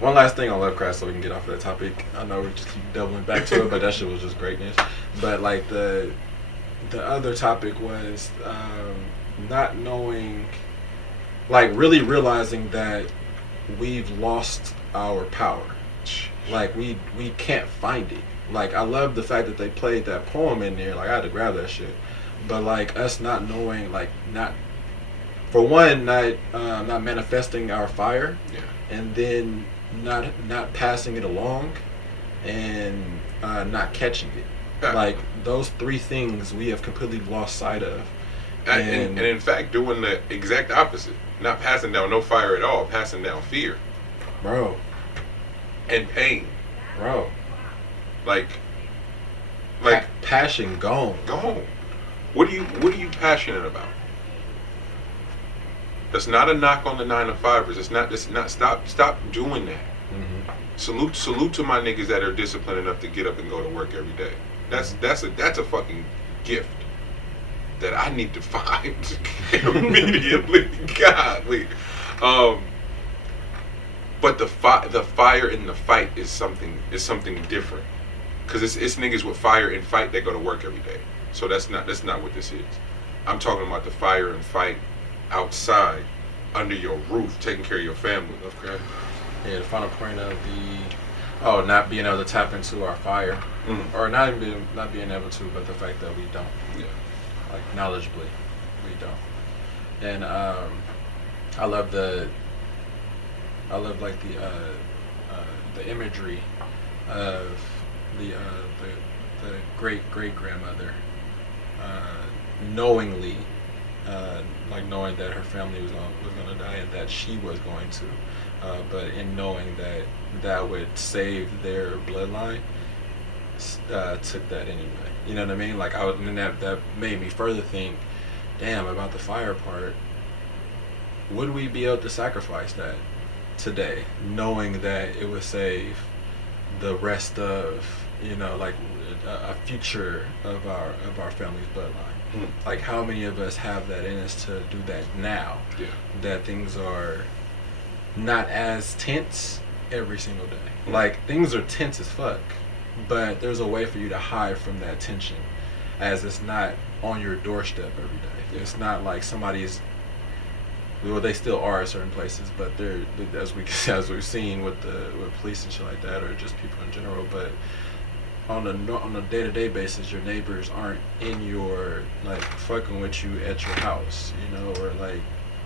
One last thing on Lovecraft, so we can get off of that topic. I know we just keep doubling back to it, but that shit was just greatness. But like the other topic was not knowing, like really realizing that we've lost our power. Like we can't find it. Like I love the fact that they played that poem in there. Like I had to grab that shit. But like us not knowing, like not for one, not manifesting our fire, Yeah. and then not passing it along, and not catching it. Yeah. Like those three things we have completely lost sight of. And in fact, doing the exact opposite. Not passing down no fire at all, passing down fear bro, and pain. bro, Like, passion gone. go home. What are you passionate about? That's not a knock on the 9 to 5ers. It's not stop doing that. Mm-hmm. Salute to my niggas that are disciplined enough to get up and go to work every day. That's a fucking gift that I need to find immediately. Godly. But the fire in the fight is something different. Cause it's niggas with fire and fight that go to work every day. So that's not what this is. I'm talking about the fire and fight outside, under your roof, taking care of your family. Okay. Yeah, the final point of not being able to tap into our fire, or not being able to, but the fact that we don't. Yeah. Like knowledgeably, we don't. And I love like the imagery of the great grandmother knowingly, like knowing that her family was going to die and that she was going to, but in knowing that would save their bloodline, took that anyway. You know what I mean? Like and that made me further think, damn, about the fire part. Would we be able to sacrifice that today, knowing that it would save the rest of, like a future of our family's bloodline? Like how many of us have that in us to do that now? Yeah. That things are not as tense every single day. Like things are tense as fuck, but there's a way for you to hide from that tension, as it's not on your doorstep every day. It's not like somebody's. Well, they still are at certain places, but they're, as we've seen with police and shit like that, or just people in general. But on a day-to-day basis, your neighbors aren't in your, like, fucking with you at your house, or like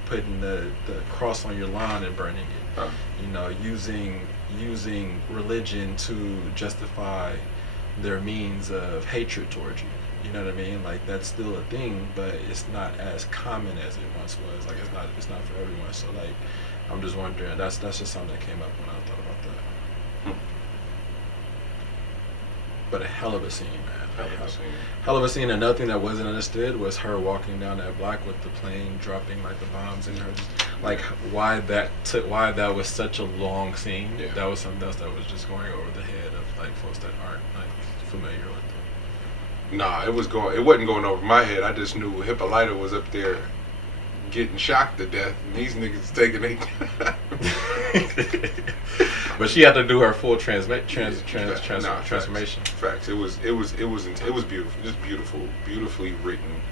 putting the cross on your lawn and burning it. Using religion to justify their means of hatred towards you. You know what I mean? Like that's still a thing, but it's not as common as it once was. Like it's not for everyone. So like, I'm just wondering. That's just something that came up when I thought about that. But a hell of a scene, man. Hell of a scene. Another thing that wasn't understood was her walking down that block with the plane dropping like the bombs in her. Like why that was such a long scene. Yeah. That was something else that was just going over the head of like folks that aren't like familiar with it. Nah, it wasn't going over my head. I just knew Hippolyta was up there getting shocked to death, and these niggas taking it. But she had to do her full transformation. Facts. It was beautiful, just beautifully written.